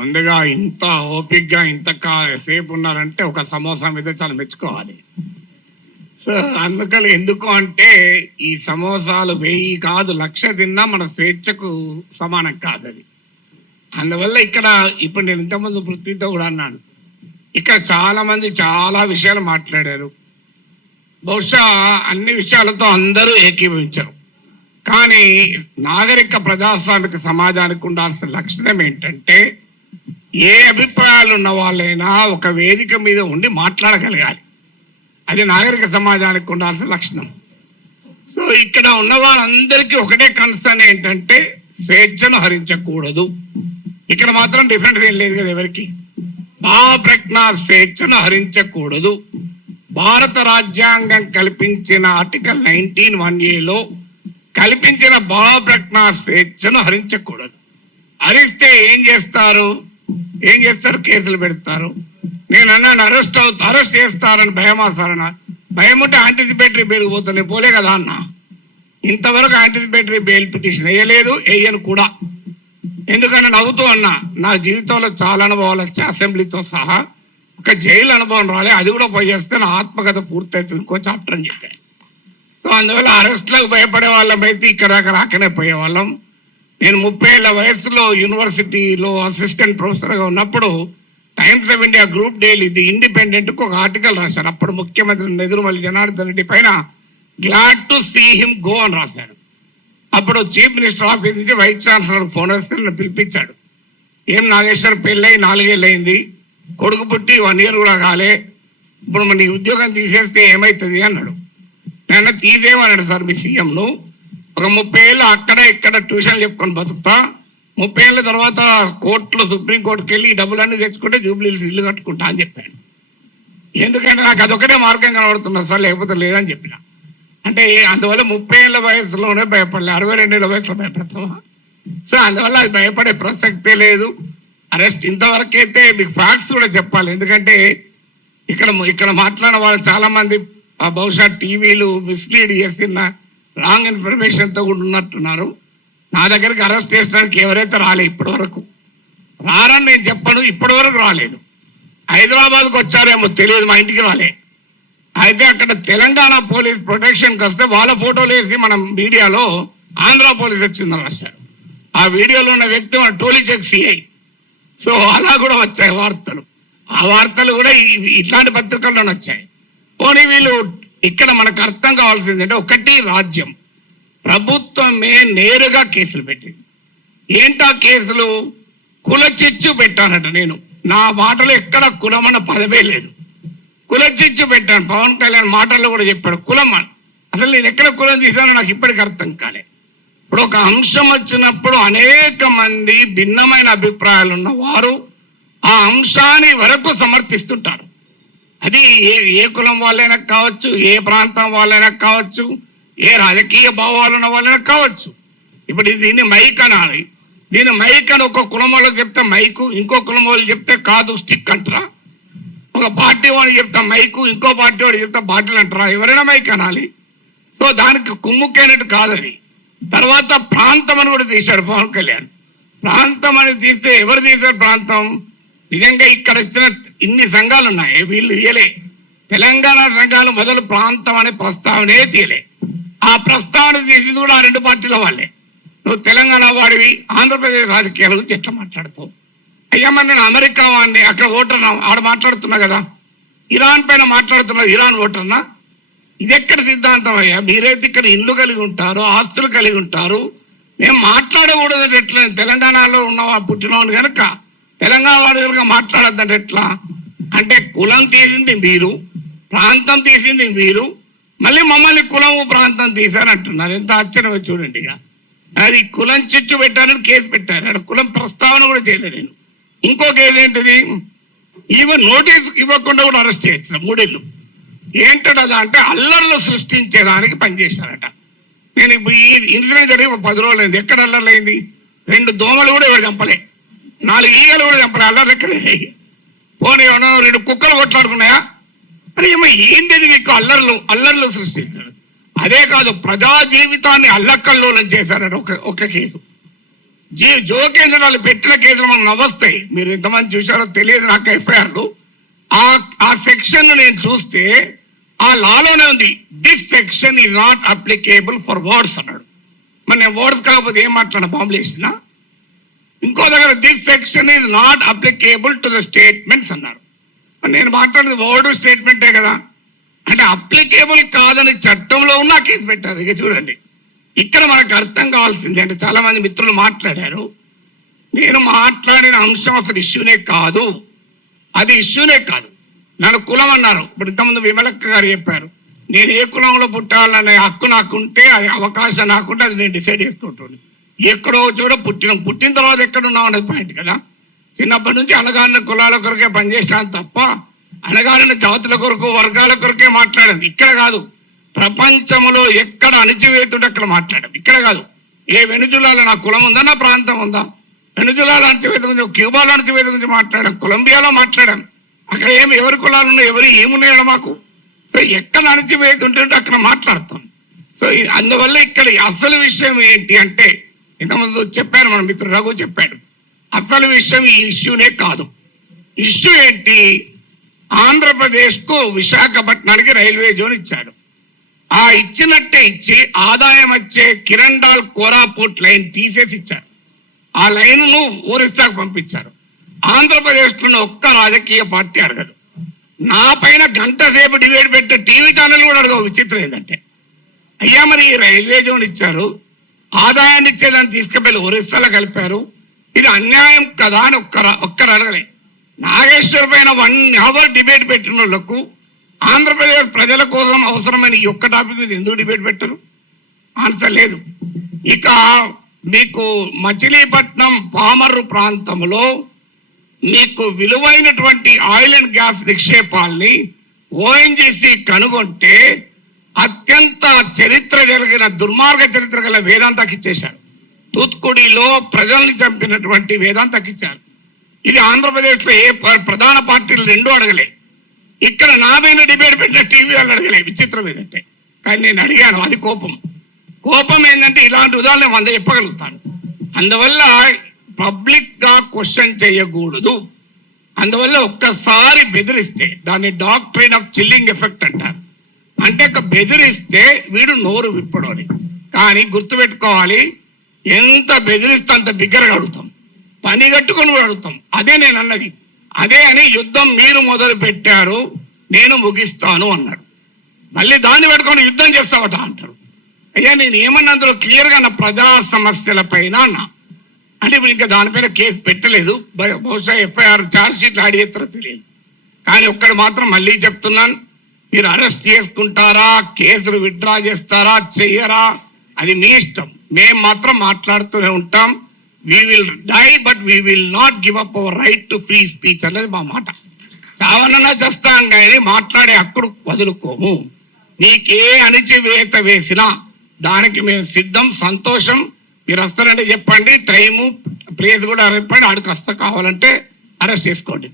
ముందుగా ఇంత ఓపిక్గా సేపు ఉన్నారంటే ఒక సమోసా మీద చాలా మెచ్చుకోవాలి. సో అందుకని ఎందుకు అంటే ఈ సమోసాలు 1000 కాదు 1,00,000 తిన్నా మన స్వేచ్ఛకు సమానం కాదు అది. అందువల్ల ఇక్కడ ఇప్పుడు నేను ఇంతకుముందు పృథ్వీతో కూడా అన్నాను, ఇక్కడ చాలా మంది చాలా విషయాలు మాట్లాడారు. బహుశా అన్ని విషయాలతో అందరూ ఏకీభవించరు. కానీ నాగరిక ప్రజాస్వామిక సమాజానికి ఉండాల్సిన లక్షణం ఏంటంటే ఏ అభిప్రాయాలు ఉన్న వాళ్ళైనా ఒక వేదిక మీద ఉండి మాట్లాడగలగాలి. అది నాగరిక సమాజానికి ఉండాల్సిన లక్షణం. సో ఇక్కడ ఉన్న వాళ్ళందరికీ ఒకటే కన్సర్న్ ఏంటంటే స్వేచ్ఛను హరించకూడదు. ఇక్కడ మాత్రం డిఫరెన్స్ ఏం లేదు కదా ఎవరికి. భావప్రజ్ఞ స్వేచ్ఛను హరించకూడదు. భారత రాజ్యాంగం కల్పించిన ఆర్టికల్ 19(1)(a)లో కల్పించిన భావప్రజ్ఞ స్వేచ్ఛను హరించకూడదు. హరిస్తే ఏం చేస్తారు? కేసులు పెడతారు. నేను అన్నాను అరెస్ట్ చేస్తారని భయమా సార్ అన్న. భయం ఉంటే యాంటిసిపేటరీ బెయిల్ పోతుంది, పోలే కదా అన్న. ఇంతవరకు యాంటిసిపేటరీ బెయిల్ పిటిషన్ వేయలేదు, వేయను కూడా. ఎందుకని నవ్వుతూ అన్నా, నా జీవితంలో చాలా అనుభవాలు వచ్చాయి అసెంబ్లీతో సహా. ఒక జైలు అనుభవం రాలే, అది కూడా పోయి చేస్తే నా ఆత్మకథ పూర్తవుతుంది ఇంకో చాప్టర్ అని చెప్పాను. సో అందువల్ల అరెస్ట్లకు భయపడే వాళ్ళం అయితే ఇక్కడ దాకా రాకనే పోయేవాళ్ళం. నేను 30 ఏళ్ల వయసులో యూనివర్సిటీలో అసిస్టెంట్ ప్రొఫెసర్గా ఉన్నప్పుడు Times of India group daily the ఇండిపెండెంట్కు ఒక ఆర్టికల్ రాశారు. అప్పుడు ముఖ్యమంత్రి నెదురుమల్లి జనార్దన్ రెడ్డి పైన glad to see him go అని రాశారు. అప్పుడు చీఫ్ మినిస్టర్ ఆఫీస్ నుంచి వైస్ ఛాన్సలర్ ఫోన్ వస్తే నన్ను పిలిపించాడు. ఏం నాగేశ్వర్ పెళ్ళై 4 ఏళ్ళు అయింది, కొడుకు పుట్టి 1 year కూడా కాలే, ఇప్పుడు మన ఉద్యోగం తీసేస్తే ఏమవుతుంది అన్నాడు. నేను తీసేయమన్నాడు సార్ మీ సీఎంను. ఒక 30 ఏళ్ళు అక్కడ ఇక్కడ ట్యూషన్ చెప్పుకొని బతుకుతా, 30 ఏళ్ళ తర్వాత కోర్టులో సుప్రీంకోర్టుకి వెళ్ళి ఈ డబ్బులన్నీ తెచ్చుకుంటే జూబ్లీహిల్స్ ఇల్లు కట్టుకుంటా అని చెప్పాను. ఎందుకంటే నాకు అదొకటే మార్గం కనబడుతున్నా సార్, లేకపోతే లేదని చెప్పిన. అంటే అందువల్ల 30 ఏళ్ళ వయసులోనే భయపడలే, 62 ఏళ్ళ వయసులో భయపడతామా? సో అందువల్ల అది భయపడే ప్రసక్తే లేదు. అరెస్ట్ ఇంతవరకైతే మీకు ఫ్యాక్ట్స్ కూడా చెప్పాలి. ఎందుకంటే ఇక్కడ మాట్లాడిన వాళ్ళు చాలా మంది బహుశా టీవీలు మిస్లీడ్ చేసిన రాంగ్ ఇన్ఫర్మేషన్తో కూడా ఉన్నట్టున్నారు. నా దగ్గరికి అరెస్ట్ చేసడానికి ఎవరైతే రాలే ఇప్పటి వరకు, రారని నేను చెప్పను, ఇప్పటి వరకు రాలేదు. హైదరాబాద్కు వచ్చారేమో తెలియదు, మా ఇంటికి రాలే. అయితే అక్కడ తెలంగాణ పోలీస్ ప్రొటెక్షన్కి వస్తే వాళ్ళ ఫోటోలు వేసి మనం మీడియాలో ఆంధ్ర పోలీస్ వచ్చిందని రాశారు. ఆ వీడియోలో ఉన్న వ్యక్తి మన టోలీచెక్ సిఐ. సో అలా కూడా వచ్చాయి వార్తలు. ఆ వార్తలు కూడా ఇట్లాంటి పత్రికల్లోనే వచ్చాయి. పోనీ వీళ్ళు ఇక్కడ మనకు అర్థం కావాల్సిందంటే, ఒకటి రాజ్యం ప్రభుత్వమే నేరుగా కేసులు పెట్టింది. ఏంటా కేసులు? కుల చిచ్చు పెట్టానట. నేను నా మాటలో ఎక్కడ కులం అన్న పదవే లేదు, కుల చిచ్చు పెట్టాను. పవన్ కళ్యాణ్ మాటల్లో కూడా చెప్పాడు కులం అని. అసలు నేను ఎక్కడ కులం తీసానో నాకు ఇప్పటికీ అర్థం కాలే. ఇప్పుడు ఒక అంశం వచ్చినప్పుడు అనేక మంది భిన్నమైన అభిప్రాయాలు ఉన్నవారు ఆ అంశాన్ని వరకు సమర్థిస్తుంటారు. అది ఏ కులం వాళ్ళైనా కావచ్చు, ఏ ప్రాంతం వాళ్ళైనా కావచ్చు, ఏ రాజకీయ భావాలు ఉన్న వాళ్ళైనా కావచ్చు. ఇప్పుడు దీన్ని మైక్ అనాలి. దీన్ని మైక్ అని ఒక కులం వాళ్ళకి చెప్తే మైకు, ఇంకో కులం వాళ్ళు చెప్తే కాదు స్టిక్ అంటారా? ఒక పార్టీ వాడికి చెప్తా మైకు, ఇంకో పార్టీ వాడికి చెప్తే బాటిల్ అంటారా? ఎవరైనా మైక్ అనాలి. సో దానికి కుమ్ముకైనట్టు కాదు అది. తర్వాత ప్రాంతం అని కూడా తీశాడు పవన్ కళ్యాణ్. ప్రాంతం అని తీస్తే ఎవరు తీశారు ప్రాంతం? నిజంగా ఇక్కడ వచ్చిన ఇన్ని సంఘాలు ఉన్నాయి, వీళ్ళు తీయలే. తెలంగాణ సంఘాలు మొదలు ప్రాంతం అనే ప్రస్తావనే తీయలే. ఆ ప్రస్తావన తీసింది కూడా ఆ 2 పార్టీల వాళ్ళే. నువ్వు తెలంగాణ వాడివి, ఆంధ్రప్రదేశ్ రాజకీయాల గురించి ఎట్లా మాట్లాడుతావు? అయ్యా మరి నేను అమెరికా వాడిని, అక్కడ ఓటర్ ఆడ మాట్లాడుతున్నా కదా, ఇరాన్ పైన మాట్లాడుతున్నా, ఇరాన్ ఓటర్నా? ఇది ఎక్కడ సిద్ధాంతం అయ్యా? మీరైతే ఇక్కడ ఇల్లు కలిగి ఉంటారు, ఆస్తులు కలిగి ఉంటారు, మేము మాట్లాడకూడదు ఎట్లా? తెలంగాణలో ఉన్న పుట్టినవాడు కనుక తెలంగాణ వాడు కనుక మాట్లాడద్దంటే ఎట్లా? అంటే కులం తీసింది మీరు, ప్రాంతం తీసింది మీరు, మళ్ళీ మమ్మల్ని కులము ప్రాంతం తీశారంటున్నారు. ఎంత ఆశ్చర్యం చూడండి. ఇక అది కులం చిచ్చు పెట్టారని కేసు పెట్టారు. అక్కడ కులం ప్రస్తావన కూడా చేయలేదు నేను. ఇంకో కేసు ఏంటిది? ఈవెన్ నోటీస్ ఇవ్వకుండా కూడా అరెస్ట్ చేయొచ్చు 3 ఏళ్ళు. ఏంటదా అంటే అల్లర్లు సృష్టించేదానికి పనిచేశారట. నేను ఇప్పుడు ఈ ఇన్సిడెంట్ జరిగి 10 రోజులు అయింది. ఎక్కడ అల్లర్లు అయింది? 2 దోమలు కూడా ఎవరు చంపలే, 4 ఈగలు కూడా చంపలే. అల్లర్లు ఎక్కడే? పోనీ 2 కుక్కలు కొట్లాడుకున్నాయా? అరే ఏమో ఏంటిది మీకు? అల్లర్లు సృష్టించారు. అదే కాదు, ప్రజా జీవితాన్ని అల్లకల్లోలం చేశారట ఒక కేసు. జోకేంద్రాలు పెట్టిన కేసులు మనం నవ్వస్తాయి. మీరు ఎంతమంది చూశారో తెలియదు నాకు ఎఫ్ఐఆర్లు. ఆ సెక్షన్ నేను చూస్తే ఆ లాలోనే ఉంది, this section is not applicable for words అన్నాడు. మరి నేను వర్డ్స్ కాకపోతే ఏం మాట్లాడినా బాంబులు వేసినా. ఇంకో దగ్గర this section is not applicable to the statements అన్నారు. మరి నేను మాట్లాడేది వర్డ్ స్టేట్మెంటే కదా. అంటే అప్లికేబుల్ కాదని చట్టంలో ఉన్న కేసు పెట్టారు. ఇక చూడండి, ఇక్కడ మనకు అర్థం కావాల్సింది అంటే చాలా మంది మిత్రులు మాట్లాడారు, నేను మాట్లాడిన అంశం అసలు ఇష్యూనే కాదు, అది ఇష్యూనే కాదు. నన్ను కులం అన్నారు. ఇప్పుడు ఇంతకుముందు విమలక్క గారు చెప్పారు, నేను ఏ కులంలో పుట్టాలనే హక్కు నాకుంటే, అది అవకాశం నాకుంటే అది నేను డిసైడ్ చేసుకుంటాను. ఎక్కడో చూడ పుట్టిన తర్వాత ఎక్కడున్నాం అనేది పాయింట్ కదా. చిన్నప్పటి నుంచి అనగారిన కులాల కొరకే పనిచేశాను తప్ప అనగారిన జాతుల కొరకు వర్గాల కొరకే మాట్లాడాను. ఇక్కడ కాదు, ప్రపంచంలో ఎక్కడ అణిచివేతుంటే అక్కడ మాట్లాడాం. ఇక్కడ కాదు, ఏ వెనుజులాలో నా కులం ఉందా, నా ప్రాంతం ఉందా, వెనుజులాలో అణచివేత గురించి, క్యూబాలో అణచివేత గురించి మాట్లాడాం, కొలంబియాలో మాట్లాడాం. అక్కడ ఎవరి కులాలు ఉన్నాయి, ఎవరు ఏమున్నాయో మాకు. సో ఎక్కడ అణచివేతుంటే అక్కడ మాట్లాడతాం. సో అందువల్ల ఇక్కడ అసలు విషయం ఏంటి అంటే, ఇంతకుముందు చెప్పారు మన మిత్రుడు రఘు చెప్పాడు, అసలు విషయం ఈ ఇష్యూనే కాదు. ఇష్యూ ఏంటి, ఆంధ్రప్రదేశ్కు విశాఖపట్నానికి రైల్వే జోన్ ఇచ్చాడు. ఆ ఇచ్చినట్టే ఇచ్చి ఆదాయం వచ్చే కిరండాల్ కోరాపుట్ లైన్ తీసేసి ఇచ్చారు. ఆ లైన్ ను ఒరిస్సాకు పంపించారు. ఆంధ్రప్రదేశ్ లో ఒక్క రాజకీయ పార్టీ అడగదు. నా పైన గంట సేపు డిబేట్ పెట్టే టీవీ ఛానల్ కూడా అడగవు. విచిత్రం ఏంటంటే, అయ్యా మరి ఈ రైల్వే జోన్ ఇచ్చారు, ఆదాయాన్ని ఇచ్చేదాన్ని తీసుకువెళ్ళి ఒరిస్సాలో కలిపారు, ఇది అన్యాయం కదా అని ఒక్కరు అడగలే. నాగేశ్వర్ పైన 1 hour డిబేట్ పెట్టిన వాళ్ళకు ఆంధ్రప్రదేశ్ ప్రజల కోసం అవసరమైన ఈ ఒక్క టాపిక్ మీద ఎందుకు డిబేట్ పెట్టరు? ఆన్సర్ లేదు. ఇక మీకు మచిలీపట్నం పామర్రు ప్రాంతంలో మీకు విలువైనటువంటి ఆయిల్ అండ్ గ్యాస్ నిక్షేపాల్ని ఓఎన్జీసీ కనుగొంటే అత్యంత చరిత్ర కలిగిన దుర్మార్గ చరిత్ర గల వేదాంతకి ఇచ్చేశారు. తూత్కుడిలో ప్రజల్ని చంపినటువంటి వేదాంతకి ఇచ్చారు. ఇది ఆంధ్రప్రదేశ్ లో ఏ ప్రధాన పార్టీలు రెండూ అడగలే. ఇక్కడ నా మీద డిబేట్ పెట్టిన టీవీ వాళ్ళు అడగలే. విచిత్రం ఏంటంటే, కానీ నేను అడిగాను, అది కోపం ఏంటంటే ఇలాంటి ఉదాహరణ 100 చెప్పగలుగుతాను. అందువల్ల పబ్లిక్ గా క్వశ్చన్ చేయకూడదు. అందువల్ల ఒక్కసారి బెదిరిస్తే దాన్ని డాక్ట్రైన్ ఆఫ్ చిల్లింగ్ ఎఫెక్ట్ అంటారు. అంటే బెదిరిస్తే వీడు నోరు విప్పడని. కానీ గుర్తుపెట్టుకోవాలి, ఎంత బెదిరిస్తే అంత బిగ్గరగా అడుగుతాం, పని కట్టుకొని అడుగుతాం. అదే నేను అన్నది. అదే అని యుద్ధం మీరు మొదలు పెట్టారు, నేను ముగిస్తాను అన్నారు. మళ్ళీ దాన్ని పెట్టుకొని యుద్ధం చేస్తావట అంటారు. అయ్యా నేను ఏమన్నా అందులో క్లియర్గా నా ప్రజా సమస్యల పైన అన్నా. అంటే ఇప్పుడు ఇంకా దానిపైన కేసు పెట్టలేదు. బహుశా ఎఫ్ఐఆర్ ఛార్జ్ షీట్లు ఆడి చేస్తారో తెలియదు. కానీ ఒక్కడు మాత్రం మళ్ళీ చెప్తున్నాను, మీరు అరెస్ట్ చేసుకుంటారా, కేసులు విత్డ్రా చేస్తారా, చెయ్యరా, అది మీ ఇష్టం. మేము మాత్రం మాట్లాడుతూనే ఉంటాం. we will die but we will not give up our right to free speech అనేది మా మాట. చావనన్నా చేస్తాం కానీ మాట్లాడే హక్కును వదులుకోము. నీకే అణిచివేత వేసినా దానికి మేము సిద్ధం, సంతోషం. మీరు వస్తారంటే చెప్పండి, టైము ప్లేస్ కూడా చెప్పండి, ఆడికి వస్తా, కావాలంటే అరెస్ట్ చేసుకోండి.